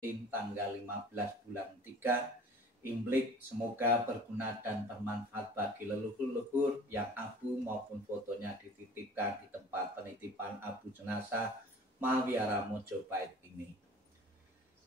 tanggal 15 bulan 3 Imlek. Semoga berguna dan bermanfaat bagi leluhur-leluhur yang abu maupun fotonya dititipkan di tempat penitipan abu jenazah Mahawiara Mojopahit ini.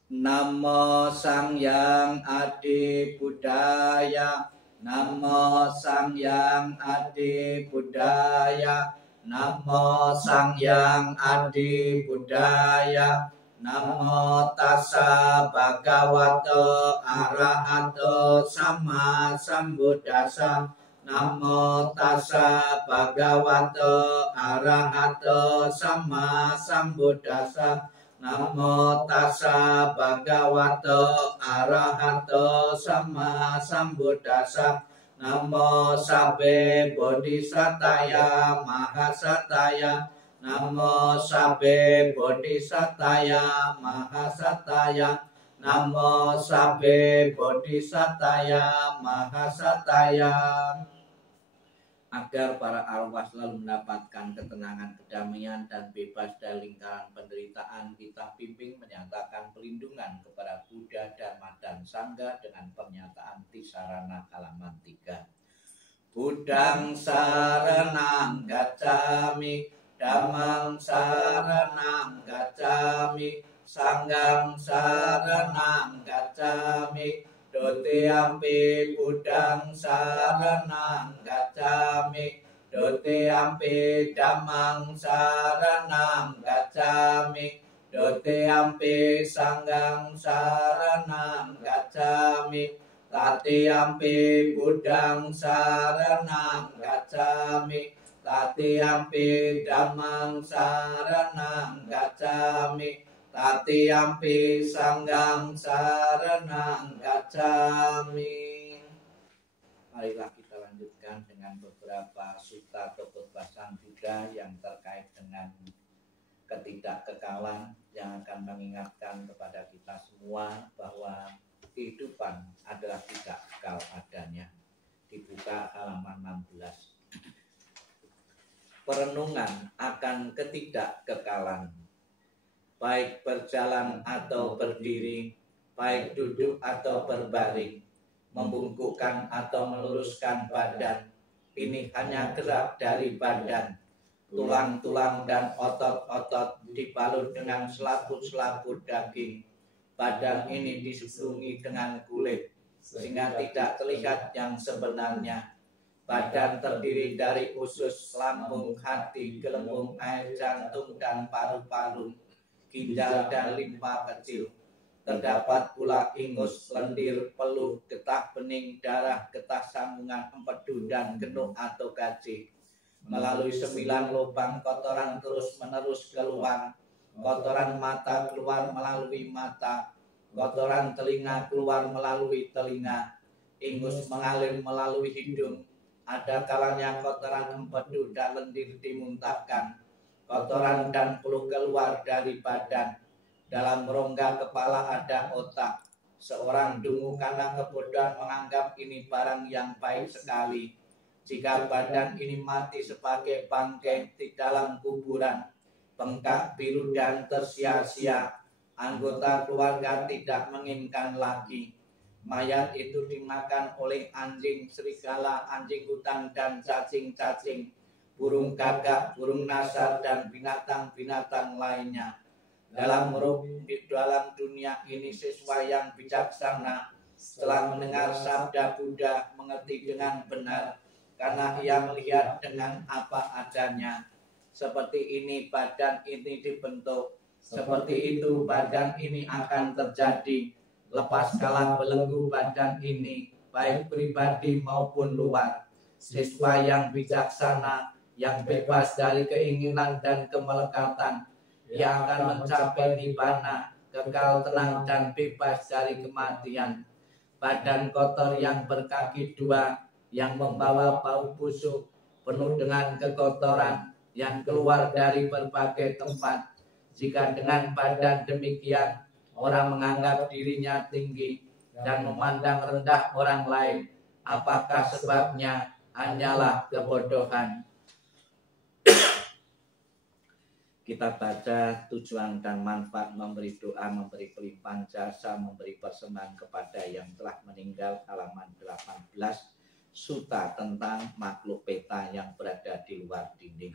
Namo Sang Hyang Adi Budaya, Namo Sang Hyang Adi Budaya, Namo Sang Hyang Adi Budaya, Namo Tassa Bhagavato Arahato Sama Sambuddhassa, Namo Tassa Bhagavato Arahato Sama Sambuddhassa, Namo Tassa Bhagavato Arahato Sama Sambuddhassa, Namo Sabbe Bodhisataya Mahasataya, Namo Sabbe Bodhisataya Mahasataya, Namo Sabbe Bodhisataya Mahasataya. Agar para arwah selalu mendapatkan ketenangan, kedamaian, dan bebas dari lingkaran penderitaan, kita bimbing menyatakan pelindungan kepada Buddha, Dharma, dan Sangha dengan pernyataan Tisarana halaman 3. Buddhang saranang gacchami, Dhammang saranang gacchami, Sanghang saranang gacchami, Dutiyampi Buddhang saranang gacchami, Dutiyampi Dhammang saranang gacchami, Dutiyampi Sanghang saranang gacchami, Tatiyampi Buddhang saranang gacchami, Tatiyampi Dhammang saranang gacchami, Tatiyampi Sanghang saranang gacchami. Marilah kita lanjutkan dengan beberapa sutta atau pembahasan Buddha yang terkait dengan ketidakkekalan, yang akan mengingatkan kepada kita semua bahwa kehidupan adalah tidak kekal adanya. Dibuka halaman 16. Perenungan akan ketidakkekalan, baik berjalan atau berdiri, baik duduk atau berbaring, membungkukkan atau meluruskan badan, ini hanya gerak dari badan. Tulang-tulang dan otot-otot dibalut dengan selaput-selaput daging. Badan ini disembunyi dengan kulit, sehingga tidak terlihat yang sebenarnya. Badan terdiri dari usus, lambung, hati, gelembung air, jantung, dan paru-paru, ginjal dan limpa kecil. Terdapat pula ingus, lendir, peluh, getah bening, darah, getah sambungan, empedu, dan genuk atau gaji. Melalui 9 lubang kotoran terus-menerus keluar. Kotoran mata keluar melalui mata, kotoran telinga keluar melalui telinga, ingus mengalir melalui hidung. Ada kalanya kotoran empedu dan lendir dimuntahkan. Kotoran dan peluh keluar dari badan. Dalam rongga kepala ada otak. Seorang dungu karena kebodohan menganggap ini barang yang baik sekali. Jika badan ini mati sebagai bangkai di dalam kuburan, bengkak, biru, dan tersia-sia, anggota keluarga tidak menginginkan lagi. Mayat itu dimakan oleh anjing, serigala, anjing hutan, dan cacing-cacing, burung gagak, burung nasar, dan binatang-binatang lainnya. Dalam dunia ini, siswa yang bijaksana setelah mendengar sabda Buddha mengerti dengan benar, karena ia melihat dengan apa adanya. Seperti ini badan ini dibentuk, seperti itu badan ini akan terjadi. Lepas kalah belenggu badan ini, baik pribadi maupun luar. Siswa yang bijaksana, yang bebas dari keinginan dan kemelekatan, yang akan mencapai nibbana, kekal tenang dan bebas dari kematian. Badan kotor yang berkaki 2, yang membawa bau busuk, penuh dengan kekotoran, yang keluar dari berbagai tempat. Jika dengan badan demikian, orang menganggap dirinya tinggi dan memandang rendah orang lain, apakah sebabnya? Hanyalah kebodohan. Kita baca tujuan dan manfaat memberi doa, memberi pelimpahan jasa, memberi persembahan kepada yang telah meninggal, halaman 18, suta tentang makhluk peta yang berada di luar dinding.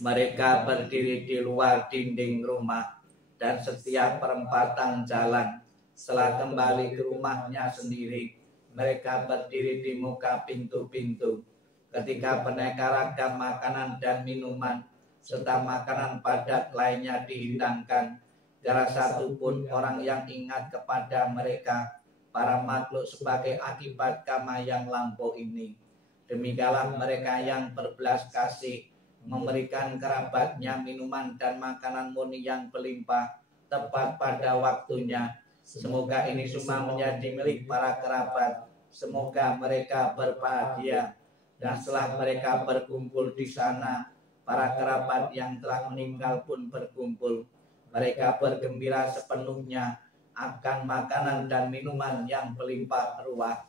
Mereka berdiri di luar dinding rumah dan setiap perempatan jalan. Setelah kembali ke rumahnya sendiri, mereka berdiri di muka pintu-pintu. Ketika peneka ragam makanan dan minuman serta makanan padat lainnya dihidangkan, tidak satupun orang yang ingat kepada mereka, para makhluk, sebagai akibat karma yang lampau ini. Demikianlah mereka yang berbelas kasih memberikan kerabatnya minuman dan makanan murni yang berlimpah tepat pada waktunya. Semoga ini semua menjadi milik para kerabat. Semoga mereka berbahagia. Dan setelah mereka berkumpul di sana, para kerabat yang telah meninggal pun berkumpul. Mereka bergembira sepenuhnya akan makanan dan minuman yang berlimpah ruah.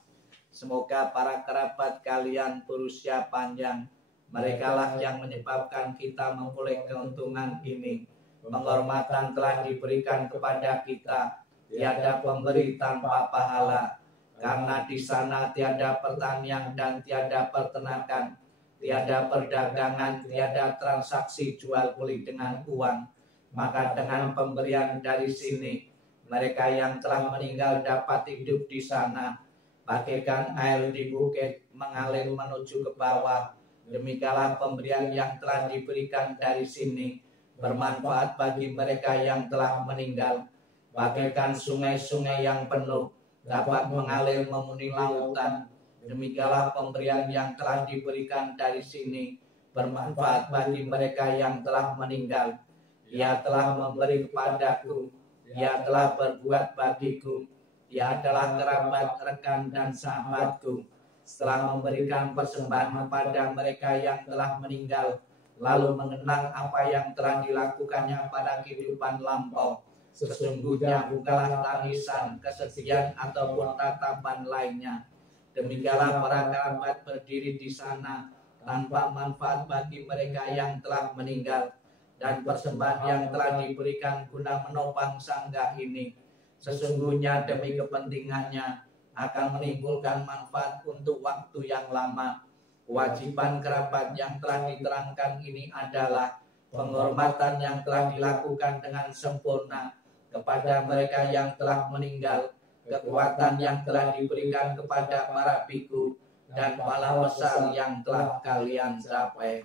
Semoga para kerabat kalian berusia panjang. Merekalah yang menyebabkan kita memperoleh keuntungan ini. Penghormatan telah diberikan kepada kita. Tiada pemberi tanpa pahala. Karena di sana tiada pertanian dan tiada peternakan. Tiada perdagangan, tiada transaksi jual beli dengan uang. Maka dengan pemberian dari sini, mereka yang telah meninggal dapat hidup di sana. Bagaikan air di bukit mengalir menuju ke bawah. Demikianlah pemberian yang telah diberikan dari sini bermanfaat bagi mereka yang telah meninggal. Bagaikan sungai-sungai yang penuh dapat mengalir memenuhi lautan. Demikianlah pemberian yang telah diberikan dari sini bermanfaat bagi mereka yang telah meninggal. Ia telah memberi kepadaku, ia telah berbuat bagiku, ia adalah kerabat, rekan, dan sahabatku. Setelah memberikan persembahan kepada mereka yang telah meninggal, lalu mengenang apa yang telah dilakukannya pada kehidupan lampau, sesungguhnya bukanlah tangisan, kesedihan, ataupun tatapan lainnya. Demikianlah para kerabat berdiri di sana tanpa manfaat bagi mereka yang telah meninggal, dan persembahan yang telah diberikan guna menopang sangga ini sesungguhnya demi kepentingannya akan menimbulkan manfaat untuk waktu yang lama. Kewajiban kerabat yang telah diterangkan ini adalah penghormatan yang telah dilakukan dengan sempurna kepada mereka yang telah meninggal, kekuatan yang telah diberikan kepada para biku, dan pahala besar yang telah kalian capai.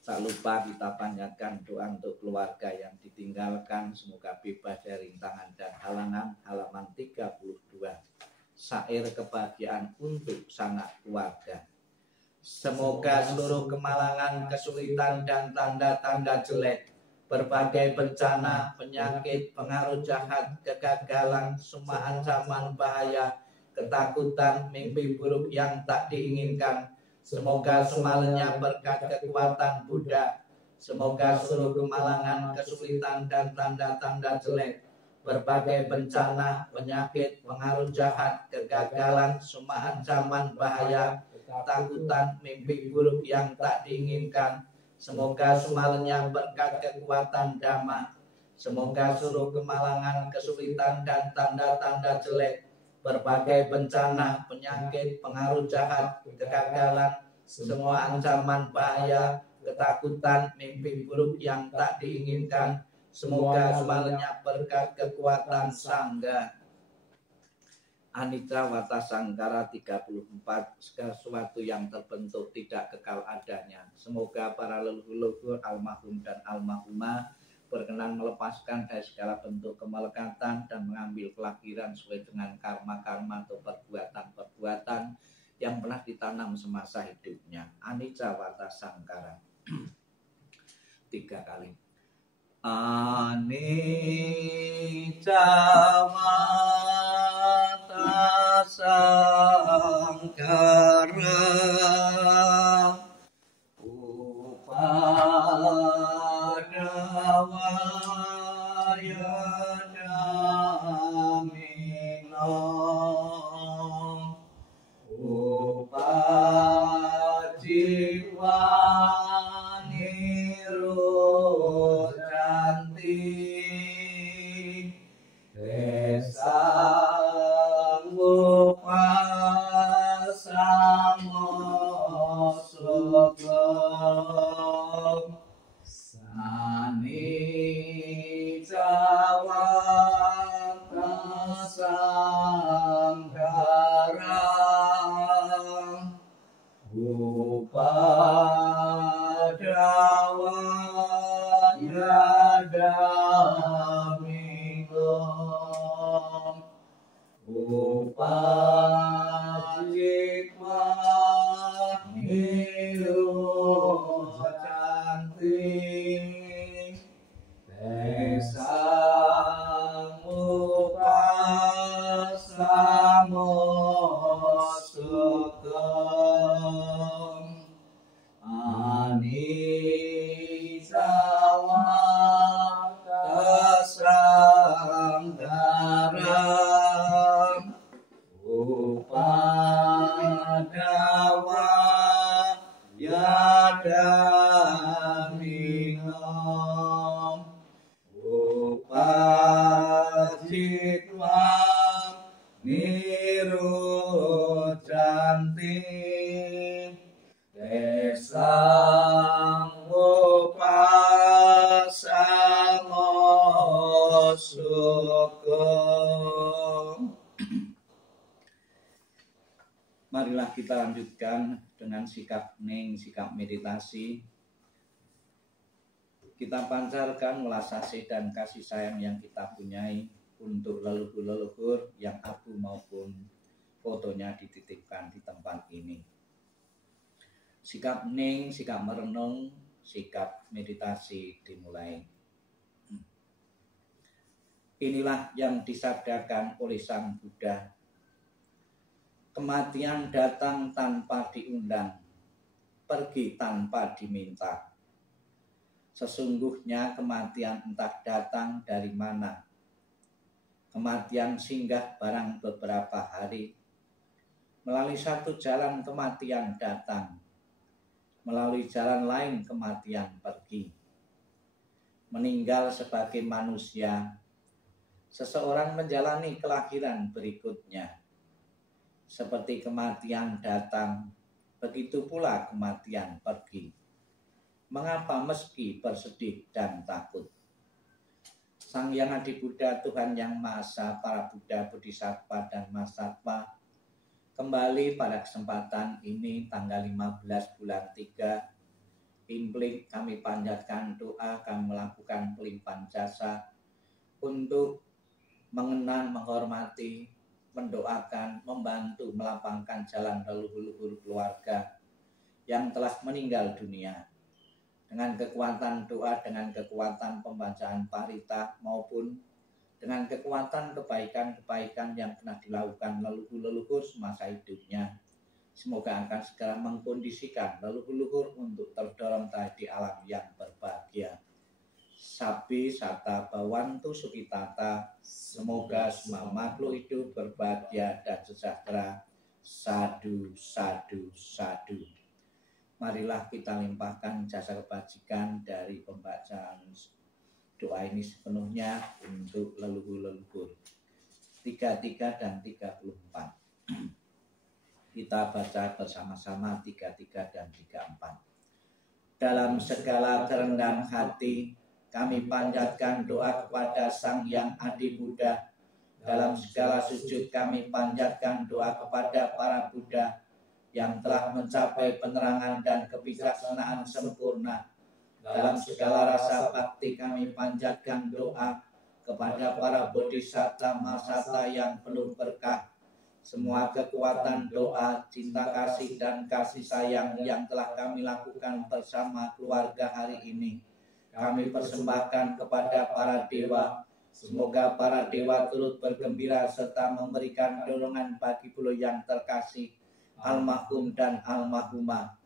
Tak lupa kita panjatkan doa untuk keluarga yang ditinggalkan, semoga bebas dari rintangan dan halangan, halaman 32. Syair kebahagiaan untuk sanak keluarga. Semoga seluruh kemalangan, kesulitan, dan tanda-tanda jelek, berbagai bencana, penyakit, pengaruh jahat, kegagalan, semua ancaman bahaya, ketakutan, mimpi buruk yang tak diinginkan, semoga semalanya berkat kekuatan Buddha. Semoga seluruh kemalangan, kesulitan, dan tanda-tanda jelek, berbagai bencana, penyakit, pengaruh jahat, kegagalan, semua ancaman bahaya, ketakutan, mimpi buruk yang tak diinginkan, semoga semalanya berkat kekuatan Dhamma. Semoga seluruh kemalangan, kesulitan, dan tanda-tanda jelek, berbagai bencana, penyakit, pengaruh jahat, kegagalan, semua ancaman bahaya, ketakutan, mimpi buruk yang tak diinginkan, semoga semalanya berkat kekuatan Sangha. Anicca Wata Sangkara 34. Segala sesuatu yang terbentuk tidak kekal adanya. Semoga para leluhur almarhum dan almarhumah berkenan melepaskan dari segala bentuk kemelekatan dan mengambil kelahiran sesuai dengan karma-karma atau perbuatan-perbuatan yang pernah ditanam semasa hidupnya. Anicca Wata Sangkara 3 kali. Anicca Wata Sangkara upajiwani sanghara upadawa yadamingam upajitwa hiru cantik desang upasamo sukam anisawa kasanggaram upadawa yadamingam upajitwa niru cantik desang upasamo sukam. Marilah kita lanjutkan dengan sikap ning, sikap meditasi. Kita pancarkan welas asih dan kasih sayang yang kita punyai untuk leluhur-leluhur yang abu maupun fotonya dititipkan di tempat ini. Sikap ning, sikap merenung, sikap meditasi dimulai. Inilah yang disabdakan oleh Sang Buddha. Kematian datang tanpa diundang, pergi tanpa diminta. Sesungguhnya kematian entah datang dari mana. Kematian singgah barang beberapa hari. Melalui satu jalan kematian datang, melalui jalan lain kematian pergi. Meninggal sebagai manusia, seseorang menjalani kelahiran berikutnya. Seperti kematian datang, begitu pula kematian pergi. Mengapa meski bersedih dan takut? Sang Hyang Adi Buddha, Tuhan Yang Maha Esa, para Buddha, Bodhisattva, dan Mahasatwa, kembali pada kesempatan ini tanggal 15 bulan 3, implik kami panjatkan doa, kami melakukan pelimpahan jasa untuk mengenang, menghormati, mendoakan, membantu, melapangkan jalan leluhur keluarga yang telah meninggal dunia. Dengan kekuatan doa, dengan kekuatan pembacaan parita, maupun dengan kekuatan kebaikan-kebaikan yang pernah dilakukan leluhur semasa hidupnya. Semoga akan segera mengkondisikan leluhur untuk terdorong tadi alam yang berbahagia. Sabi Sata Bawantu Sukitata, semoga semua makhluk hidup berbahagia dan sejahtera. Sadu, sadu, sadu. Marilah kita limpahkan jasa kebajikan dari pembacaan doa ini sepenuhnya untuk leluhur-leluhur. 33 dan 34. Kita baca bersama-sama 33 dan 34. Dalam segala kerendahan hati, kami panjatkan doa kepada Sang Hyang Adi Buddha. Dalam segala sujud kami panjatkan doa kepada para Buddha yang telah mencapai penerangan dan kebijaksanaan sempurna. Dalam segala rasa bakti kami panjatkan doa kepada para bodhisatta mahasata yang penuh berkah. Semua kekuatan doa, cinta kasih, dan kasih sayang yang telah kami lakukan bersama keluarga hari ini, kami persembahkan kepada para dewa. Semoga para dewa turut bergembira serta memberikan dorongan bagi beliau yang terkasih, almarhum dan almarhumah.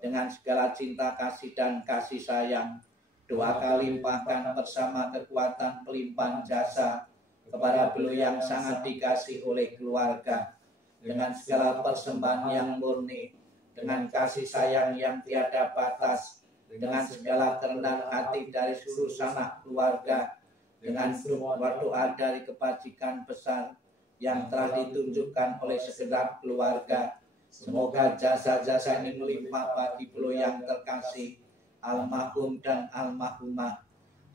Dengan segala cinta kasih dan kasih sayang, doa kami limpahkan bersama kekuatan pelimpahan jasa kepada beliau yang sangat dikasih oleh keluarga. Dengan segala persembahan yang murni, dengan kasih sayang yang tiada batas, dengan segala kerendahan hati dari seluruh sanak keluarga, dengan doa dari kebajikan besar yang telah ditunjukkan oleh segenap keluarga. Semoga jasa-jasa ini melimpah bagi beliau yang terkasih, almarhum dan almarhumah.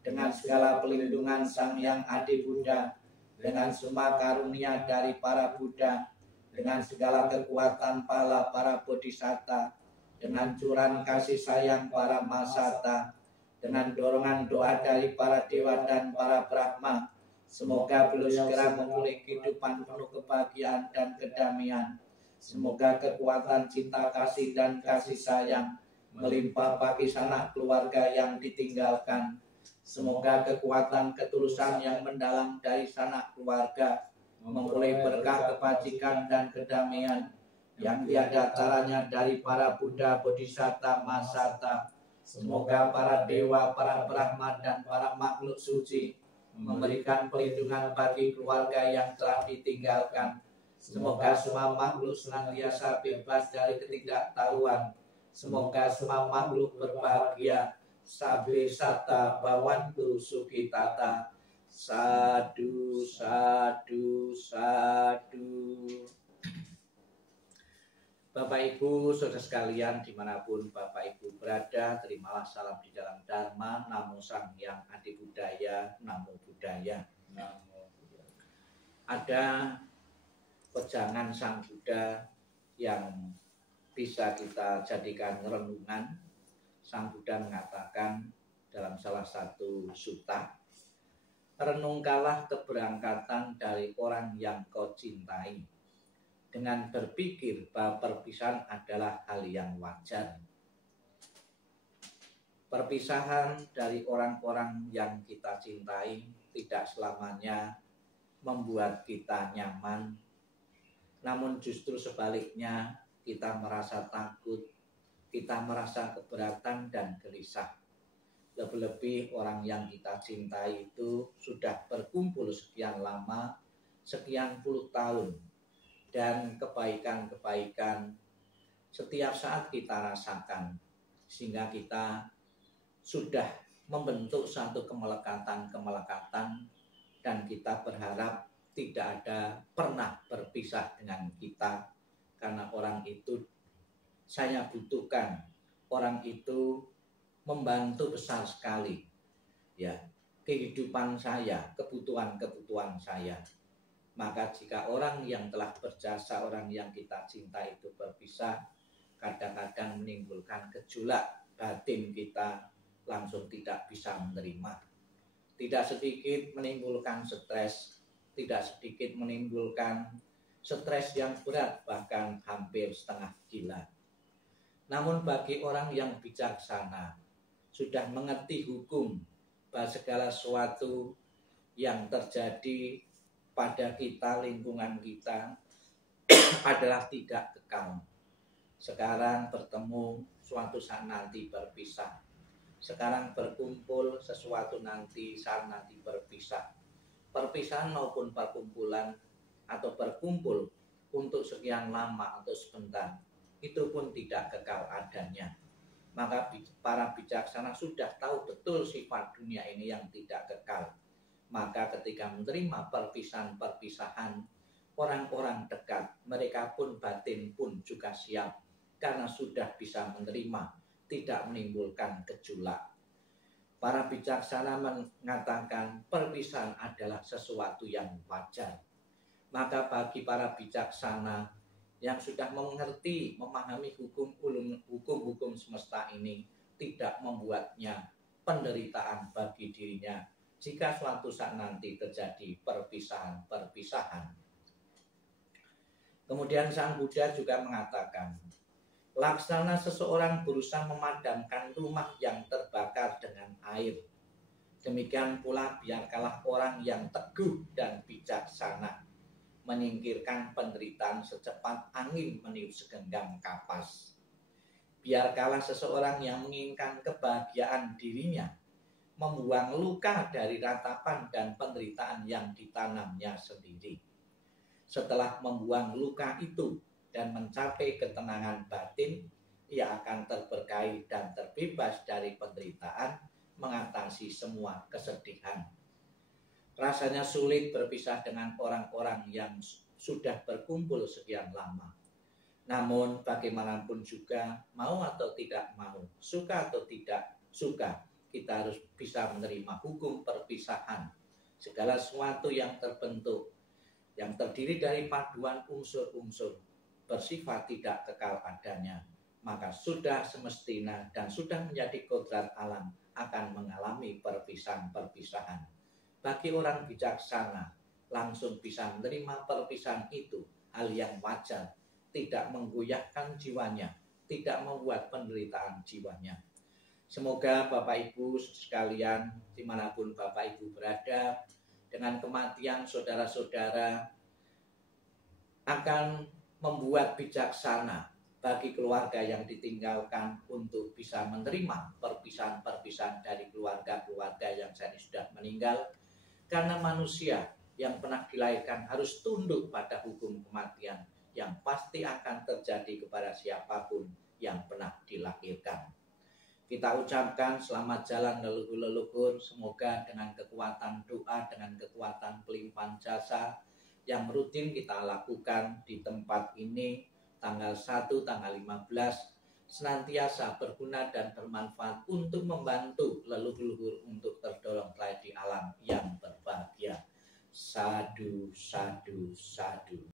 dengan segala pelindungan Sang Hyang Adi Buddha, dengan semua karunia dari para Buddha, dengan segala kekuatan pahala para bodhisatta, dengan curahan kasih sayang para Mahasata, dengan dorongan doa dari para dewa dan para Brahma, semoga beliau segera memulih kehidupan penuh kebahagiaan dan kedamaian. Semoga kekuatan cinta kasih dan kasih sayang melimpah bagi sanak keluarga yang ditinggalkan. Semoga kekuatan ketulusan yang mendalam dari sanak keluarga memulai berkah kebajikan dan kedamaian yang tiada taranya dari para Buddha, Bodhisatta, Mahasata. Semoga para dewa, para Brahma dan para makhluk suci memberikan perlindungan bagi keluarga yang telah ditinggalkan. Semoga semua makhluk senantiasa bebas dari ketidaktahuan. Semoga semua makhluk berbahagia. Sabbe satta bhavantu sukhitata. Sadu, sadu, sadu. Bapak Ibu, saudara sekalian dimanapun Bapak Ibu berada, terimalah salam di dalam Dharma. Namo Sang Hyang Adi Buddhaya, Namo Buddhaya. Ada pejangan Sang Buddha yang bisa kita jadikan renungan. Sang Buddha mengatakan dalam salah satu sutta, renungkanlah keberangkatan dari orang yang kau cintai, dengan berpikir bahwa perpisahan adalah hal yang wajar. Perpisahan dari orang-orang yang kita cintai tidak selamanya membuat kita nyaman, namun justru sebaliknya kita merasa takut, kita merasa keberatan dan gelisah. Lebih-lebih orang yang kita cintai itu sudah berkumpul sekian lama, sekian puluh tahun, dan kebaikan-kebaikan setiap saat kita rasakan, sehingga kita sudah membentuk satu kemelekatan dan kita berharap tidak ada pernah berpisah dengan kita, karena orang itu saya butuhkan, orang itu membantu besar sekali ya kehidupan saya, kebutuhan saya. Maka jika orang yang telah berjasa, orang yang kita cinta itu berpisah, kadang-kadang menimbulkan gejolak batin kita, langsung tidak bisa menerima. Tidak sedikit menimbulkan stres, tidak sedikit menimbulkan stres yang berat, bahkan hampir setengah gila. Namun bagi orang yang bijaksana, sudah mengerti hukum bahwa segala sesuatu yang terjadi pada kita, lingkungan kita adalah tidak kekal. Sekarang bertemu, suatu saat nanti berpisah. Sekarang berkumpul, sesuatu saat nanti berpisah. Perpisahan maupun perkumpulan atau berkumpul untuk sekian lama atau sebentar, itu pun tidak kekal adanya. Maka para bijaksana sudah tahu betul sifat dunia ini yang tidak kekal. Maka ketika menerima perpisahan-perpisahan orang-orang dekat, mereka pun batin pun juga siap, karena sudah bisa menerima, tidak menimbulkan gejolak. Para bijaksana mengatakan perpisahan adalah sesuatu yang wajar. Maka bagi para bijaksana yang sudah mengerti, memahami hukum-hukum semesta ini, tidak membuatnya penderitaan bagi dirinya jika suatu saat nanti terjadi perpisahan. Kemudian Sang Buddha juga mengatakan, laksana seseorang berusaha memadamkan rumah yang terbakar dengan air, demikian pula biarkanlah orang yang teguh dan bijaksana menyingkirkan penderitaan secepat angin meniup segenggam kapas. Biarkanlah seseorang yang menginginkan kebahagiaan dirinya membuang luka dari ratapan dan penderitaan yang ditanamnya sendiri. Setelah membuang luka itu dan mencapai ketenangan batin, ia akan terberkahi dan terbebas dari penderitaan, mengatasi semua kesedihan. Rasanya sulit berpisah dengan orang-orang yang sudah berkumpul sekian lama. Namun bagaimanapun juga, mau atau tidak mau, suka atau tidak suka, kita harus bisa menerima hukum perpisahan. Segala sesuatu yang terbentuk, yang terdiri dari paduan unsur-unsur, bersifat tidak kekal adanya, maka sudah semestinya dan sudah menjadi kodrat alam akan mengalami perpisahan-perpisahan. Bagi orang bijaksana, langsung bisa menerima perpisahan itu hal yang wajar, tidak menggoyahkan jiwanya, tidak membuat penderitaan jiwanya. Semoga Bapak Ibu sekalian, dimanapun Bapak Ibu berada, dengan kematian saudara-saudara akan membuat bijaksana bagi keluarga yang ditinggalkan untuk bisa menerima perpisahan-perpisahan dari keluarga-keluarga yang saat ini sudah meninggal. Karena manusia yang pernah dilahirkan harus tunduk pada hukum kematian yang pasti akan terjadi kepada siapapun yang pernah dilahirkan. Kita ucapkan selamat jalan leluhur-leluhur, semoga dengan kekuatan doa, dengan kekuatan pelimpahan jasa yang rutin kita lakukan di tempat ini, tanggal 1, tanggal 15, senantiasa berguna dan bermanfaat untuk membantu leluhur-leluhur untuk terdorong di alam yang berbahagia. Sadu, sadu, sadu.